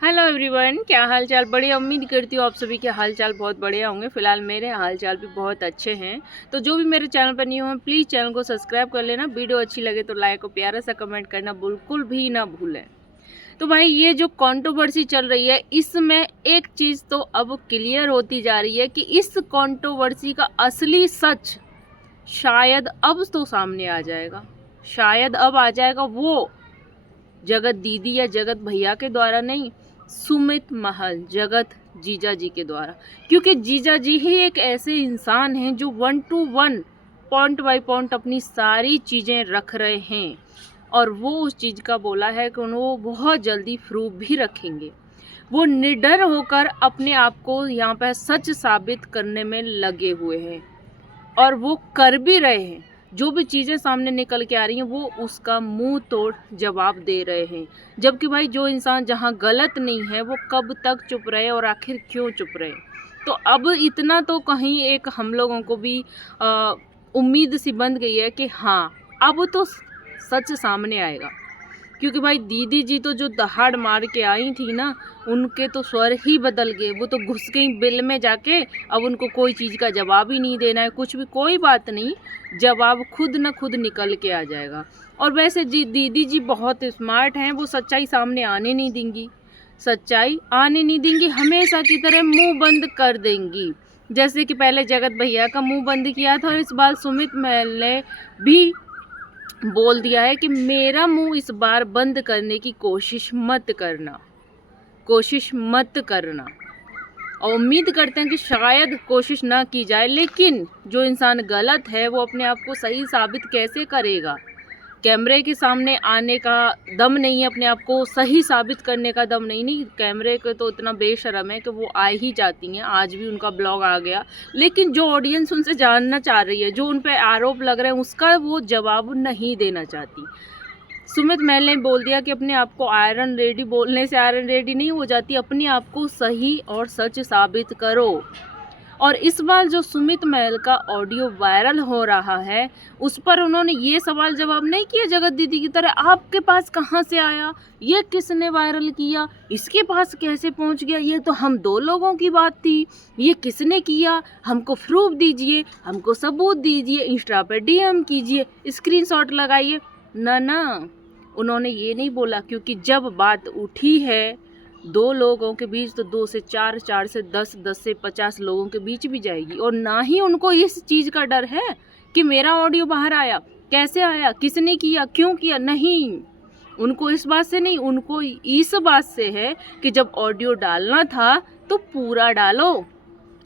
Hello everyone, क्या हाल चाल। बड़ी उम्मीद करती हूँ आप सभी के हाल चाल बहुत बढ़िया होंगे। फिलहाल मेरे हाल चाल भी बहुत अच्छे हैं। तो जो भी मेरे चैनल पर न्यू हो प्लीज़ चैनल को सब्सक्राइब कर लेना। वीडियो अच्छी लगे तो लाइक और प्यारा सा कमेंट करना बिल्कुल भी ना भूलें। तो भाई ये जो कंट्रोवर्सी चल रही है इसमें एक चीज़ तो अब क्लियर होती जा रही है कि इस कंट्रोवर्सी का असली सच शायद अब तो सामने आ जाएगा। शायद अब आ जाएगा, वो जगत दीदी या जगत भैया के द्वारा नहीं, सुमित महल जगत जीजा जी के द्वारा। क्योंकि जीजा जी ही एक ऐसे इंसान हैं जो 1 to 1 पॉइंट बाय पॉइंट अपनी सारी चीज़ें रख रहे हैं और वो उस चीज़ का बोला है कि वो बहुत जल्दी प्रूफ भी रखेंगे। वो निडर होकर अपने आप को यहाँ पर सच साबित करने में लगे हुए हैं और वो कर भी रहे हैं। जो भी चीज़ें सामने निकल के आ रही हैं वो उसका मुंह तोड़ जवाब दे रहे हैं। जबकि भाई जो इंसान जहां गलत नहीं है वो कब तक चुप रहे और आखिर क्यों चुप रहे। तो अब इतना तो कहीं एक हम लोगों को भी उम्मीद सी बन गई है कि हाँ अब तो सच सामने आएगा। क्योंकि भाई दीदी जी तो जो दहाड़ मार के आई थी ना, उनके तो स्वर ही बदल गए। वो तो घुस गई बिल में जाके। अब उनको कोई चीज़ का जवाब ही नहीं देना है, कुछ भी, कोई बात नहीं, जवाब खुद न खुद निकल के आ जाएगा। और वैसे जी दीदी जी बहुत स्मार्ट हैं, वो सच्चाई सामने आने नहीं देंगी। सच्चाई आने नहीं देंगी, हमेशा की तरह मुंह बंद कर देंगी। जैसे कि पहले जगत भैया का मुंह बंद किया था और इस बार सुमित महल ने भी बोल दिया है कि मेरा मुंह इस बार बंद करने की कोशिश मत करना, कोशिश मत करना। और उम्मीद करते हैं कि शायद कोशिश ना की जाए, लेकिन जो इंसान गलत है वो अपने आप को सही साबित कैसे करेगा। कैमरे के सामने आने का दम नहीं है, अपने आप को सही साबित करने का दम नहीं। कैमरे के तो इतना बेशर्म है कि वो आ ही जाती हैं। आज भी उनका ब्लॉग आ गया, लेकिन जो ऑडियंस उनसे जानना चाह रही है, जो उन पर आरोप लग रहे हैं, उसका वो जवाब नहीं देना चाहती। सुमित महल ने बोल दिया कि अपने आप को आयरन रेडी, बोलने से आयरन रेडी नहीं हो जाती, अपने आप को सही और सच साबित करो। और इस बार जो सुमित महल का ऑडियो वायरल हो रहा है उस पर उन्होंने ये सवाल जवाब नहीं किया जगत दीदी की तरह, आपके पास कहाँ से आया, ये किसने वायरल किया, इसके पास कैसे पहुँच गया, ये तो हम 2 लोगों की बात थी, ये किसने किया, हमको प्रूफ दीजिए, हमको सबूत दीजिए, इंस्टा पे डीएम कीजिए, स्क्रीनशॉट लगाइए। ना, उन्होंने ये नहीं बोला। क्योंकि जब बात उठी है 2 लोगों के बीच तो 2 से 4, 4 से 10, 10 से 50 लोगों के बीच भी जाएगी। और ना ही उनको इस चीज़ का डर है कि मेरा ऑडियो बाहर आया, कैसे आया, किसने किया, क्यों किया। नहीं, उनको इस बात से नहीं, उनको इस बात से है कि जब ऑडियो डालना था तो पूरा डालो।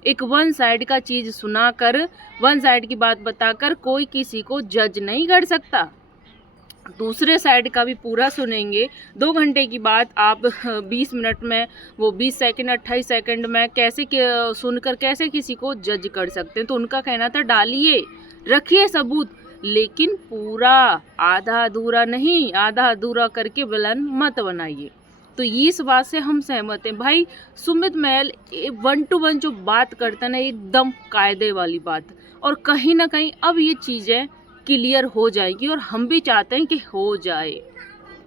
एक वन साइड का चीज़ सुनाकर, वन साइड की बात बताकर कोई किसी को जज नहीं कर सकता। दूसरे साइड का भी पूरा सुनेंगे। 2 घंटे की बात आप 20 मिनट में, वो 20 सेकंड 28 सेकंड में कैसे सुनकर कैसे किसी को जज कर सकते हैं। तो उनका कहना था डालिए, रखिए सबूत, लेकिन पूरा, आधा अधूरा नहीं, आधा अधूरा करके विलन मत बनाइए। तो इस बात से हम सहमत हैं। भाई सुमित महल 1 to 1 जो बात करता है ना, एकदम कायदे वाली बात। और कहीं ना कहीं अब ये चीज़ें क्लियर हो जाएगी और हम भी चाहते हैं कि हो जाए।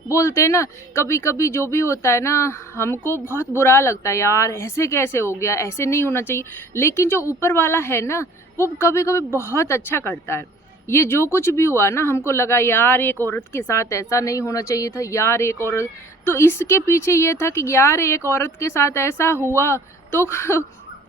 बोलते हैं ना, कभी कभी जो भी होता है ना हमको बहुत बुरा लगता है, यार ऐसे कैसे हो गया, ऐसे नहीं होना चाहिए। लेकिन जो ऊपर वाला है ना वो कभी कभी बहुत अच्छा करता है। ये जो कुछ भी हुआ ना, हमको लगा यार एक औरत के साथ ऐसा नहीं होना चाहिए था, यार एक औरत, तो इसके पीछे ये था कि यार एक औरत के साथ ऐसा हुआ तो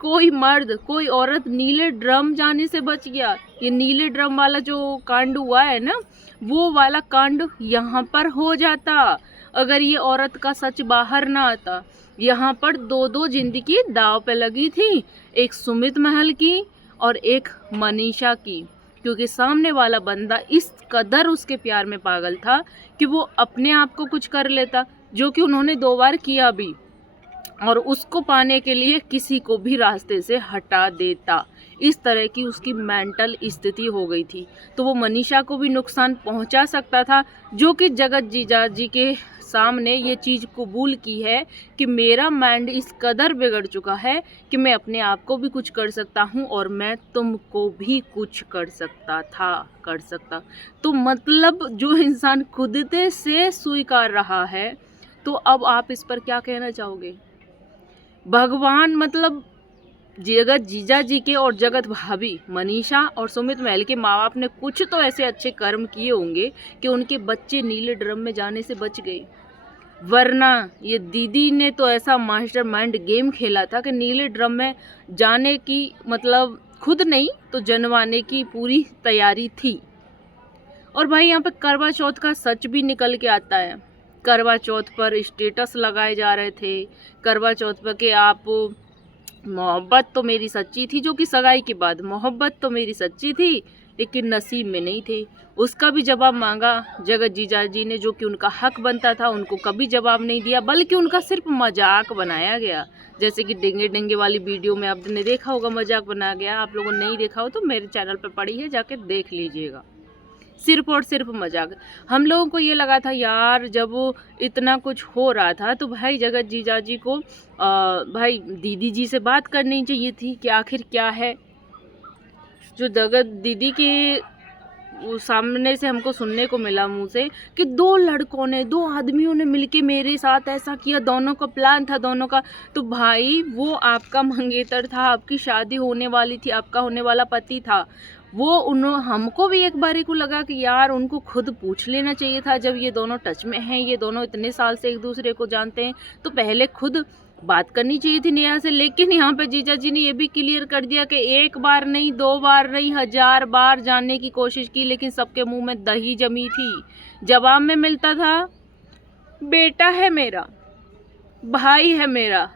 कोई मर्द, कोई औरत नीले ड्रम जाने से बच गया। ये नीले ड्रम वाला जो कांड हुआ है ना, वो वाला कांड यहाँ पर हो जाता अगर ये औरत का सच बाहर ना आता। यहाँ पर 2 जिंदगी दाव पे लगी थी, एक सुमित महल की और एक मनीषा की। क्योंकि सामने वाला बंदा इस कदर उसके प्यार में पागल था कि वो अपने आप को कुछ कर लेता, जो कि उन्होंने 2 बार किया भी, और उसको पाने के लिए किसी को भी रास्ते से हटा देता। इस तरह की उसकी मेंटल स्थिति हो गई थी। तो वो मनीषा को भी नुकसान पहुंचा सकता था, जो कि जगत जीजा जी के सामने ये चीज़ कबूल की है कि मेरा माइंड इस कदर बिगड़ चुका है कि मैं अपने आप को भी कुछ कर सकता हूँ और मैं तुमको भी कुछ कर सकता था, कर सकता। तो मतलब जो इंसान खुद से स्वीकार रहा है, तो अब आप इस पर क्या कहना चाहोगे? भगवान मतलब जगत जीजा जी के और जगत भाभी मनीषा और सुमित महल के माँ बाप ने कुछ तो ऐसे अच्छे कर्म किए होंगे कि उनके बच्चे नीले ड्रम में जाने से बच गए, वरना ये दीदी ने तो ऐसा मास्टरमाइंड गेम खेला था कि नीले ड्रम में जाने की मतलब खुद नहीं तो जनवाने की पूरी तैयारी थी। और भाई यहाँ पे करवा चौथ का सच भी निकल के आता है। करवा चौथ पर स्टेटस लगाए जा रहे थे, करवा चौथ पर कि आप मोहब्बत तो मेरी सच्ची थी, जो कि सगाई के बाद मोहब्बत तो मेरी सच्ची थी लेकिन नसीब में नहीं थी। उसका भी जवाब मांगा जगत जीजा जी ने, जो कि उनका हक बनता था, उनको कभी जवाब नहीं दिया, बल्कि उनका सिर्फ मजाक बनाया गया। जैसे कि डेंगे डेंगे वाली वीडियो में आपने देखा होगा, मजाक बनाया गया। आप लोगों ने नहीं देखा हो तो मेरे चैनल पर पड़ी है, जाके देख लीजिएगा। सिर्फ और सिर्फ मजाक। हम लोगों को ये लगा था यार, जब इतना कुछ हो रहा था तो भाई जगत जीजा जी को भाई दीदी जी से बात करनी चाहिए थी कि आखिर क्या है जो जगत दीदी के सामने से हमको सुनने को मिला मुंह से कि दो लड़कों ने, दो आदमियों ने मिलके मेरे साथ ऐसा किया, दोनों का प्लान था, दोनों का। तो भाई वो आपका मंगेतर था, आपकी शादी होने वाली थी, आपका होने वाला पति था। वो हमको भी एक बारी को लगा कि यार उनको खुद पूछ लेना चाहिए था, जब ये दोनों टच में हैं, ये दोनों इतने साल से एक दूसरे को जानते हैं, तो पहले खुद बात करनी चाहिए थी नेहा से। लेकिन यहाँ पे जीजा जी ने ये भी क्लियर कर दिया कि एक बार नहीं, दो बार नहीं, 1000 बार जानने की कोशिश की, लेकिन सबके मुंह में दही जमी थी। जवाब में मिलता था बेटा है मेरा, भाई है मेरा।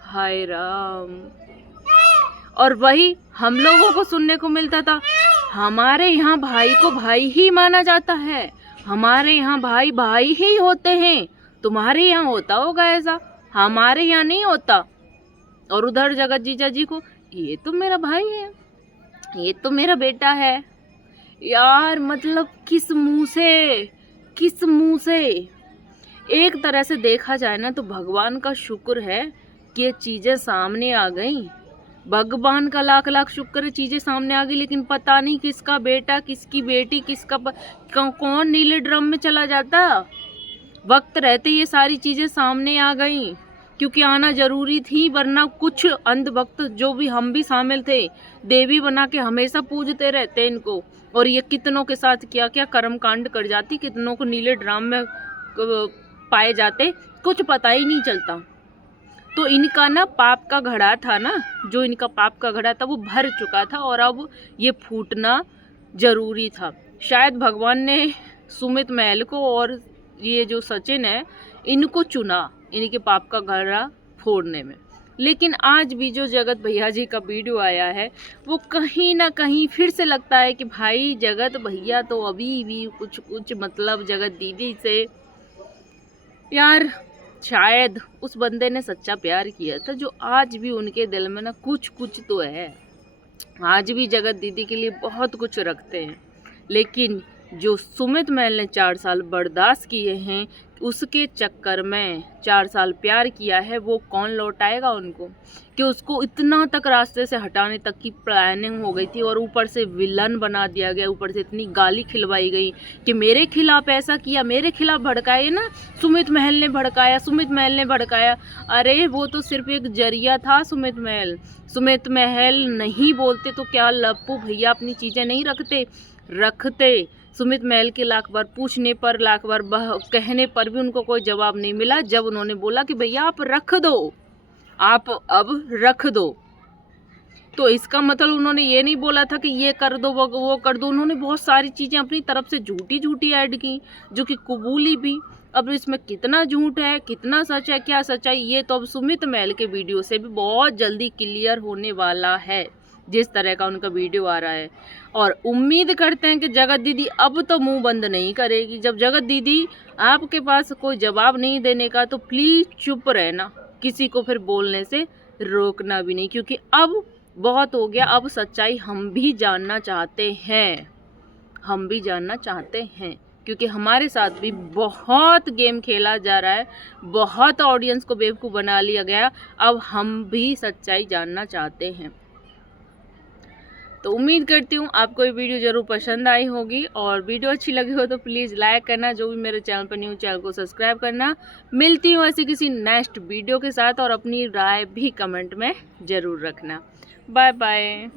हाय राम। और वही हम लोगों को सुनने को मिलता था, हमारे यहाँ भाई को भाई ही माना जाता है, हमारे यहाँ भाई भाई ही होते हैं, तुम्हारे यहाँ होता होगा ऐसा, हमारे यहाँ नहीं होता। और उधर जगत जीजा जी को ये तो मेरा भाई है, ये तो मेरा बेटा है। यार मतलब किस मुंह से, किस मुंह से? एक तरह से देखा जाए ना तो भगवान का शुक्र है कि ये चीज़ें सामने आ गई। भगवान का लाख लाख शुक्र है चीज़ें सामने आ गई, लेकिन पता नहीं किसका बेटा, किसकी बेटी, किसका कौन नीले ड्रम में चला जाता। वक्त रहते ये सारी चीज़ें सामने आ गई, क्योंकि आना ज़रूरी थी, वरना कुछ अंधभक्त जो भी हम भी शामिल थे, देवी बना के हमेशा पूजते रहते इनको। और ये कितनों के साथ क्या क्या कर्म कांड कर जाती, कितनों को नीले ड्राम में पाए जाते, कुछ पता ही नहीं चलता। तो इनका ना पाप का घड़ा था ना, जो इनका पाप का घड़ा था वो भर चुका था, और अब ये फूटना ज़रूरी था। शायद भगवान ने सुमित महल को और ये जो सचिन है इनको चुना इनके पाप का घड़ा फोड़ने में। लेकिन आज भी जो जगत भैया जी का वीडियो आया है वो कहीं ना कहीं फिर से लगता है कि भाई जगत भैया तो अभी भी कुछ कुछ मतलब जगत दीदी से यार शायद उस बंदे ने सच्चा प्यार किया था, जो आज भी उनके दिल में ना कुछ कुछ तो है। आज भी जगत दीदी के लिए बहुत कुछ रखते हैं, लेकिन जो सुमित महल ने 4 साल बर्दाश्त किए हैं, उसके चक्कर में 4 साल प्यार किया है, वो कौन लौटाएगा उनको? कि उसको इतना तक रास्ते से हटाने तक की प्लानिंग हो गई थी, और ऊपर से विलन बना दिया गया, ऊपर से इतनी गाली खिलवाई गई कि मेरे खिलाफ ऐसा किया, मेरे खिलाफ भड़काए ना, सुमित महल ने भड़काया, सुमित महल ने भड़काया। अरे वो तो सिर्फ एक जरिया था सुमित महल। सुमित महल नहीं बोलते तो क्या लप्पू भैया अपनी चीज़ें नहीं रखते। सुमित महल के लाख बार पूछने पर, लाख बार कहने पर भी उनको कोई जवाब नहीं मिला। जब उन्होंने बोला कि भैया आप रख दो, आप अब रख दो, तो इसका मतलब उन्होंने ये नहीं बोला था कि ये कर दो वो कर दो। उन्होंने बहुत सारी चीज़ें अपनी तरफ से झूठी झूठी ऐड की, जो कि कबूली भी। अब इसमें कितना झूठ है, कितना सच है, क्या सच्चाई, ये तो अब सुमित महल के वीडियो से भी बहुत जल्दी क्लियर होने वाला है, जिस तरह का उनका वीडियो आ रहा है। और उम्मीद करते हैं कि जगत दीदी अब तो मुंह बंद नहीं करेगी। जब जगत दीदी आपके पास कोई जवाब नहीं देने का, तो प्लीज़ चुप रहना, किसी को फिर बोलने से रोकना भी नहीं, क्योंकि अब बहुत हो गया। अब सच्चाई हम भी जानना चाहते हैं, हम भी जानना चाहते हैं, क्योंकि हमारे साथ भी बहुत गेम खेला जा रहा है, बहुत ऑडियंस को बेवकूफ़ बना लिया गया। अब हम भी सच्चाई जानना चाहते हैं। तो उम्मीद करती हूँ आपको ये वीडियो ज़रूर पसंद आई होगी, और वीडियो अच्छी लगी हो तो प्लीज़ लाइक करना, जो भी मेरे चैनल पर न्यू चैनल को सब्सक्राइब करना। मिलती हूँ ऐसी किसी नेक्स्ट वीडियो के साथ, और अपनी राय भी कमेंट में ज़रूर रखना। Bye bye.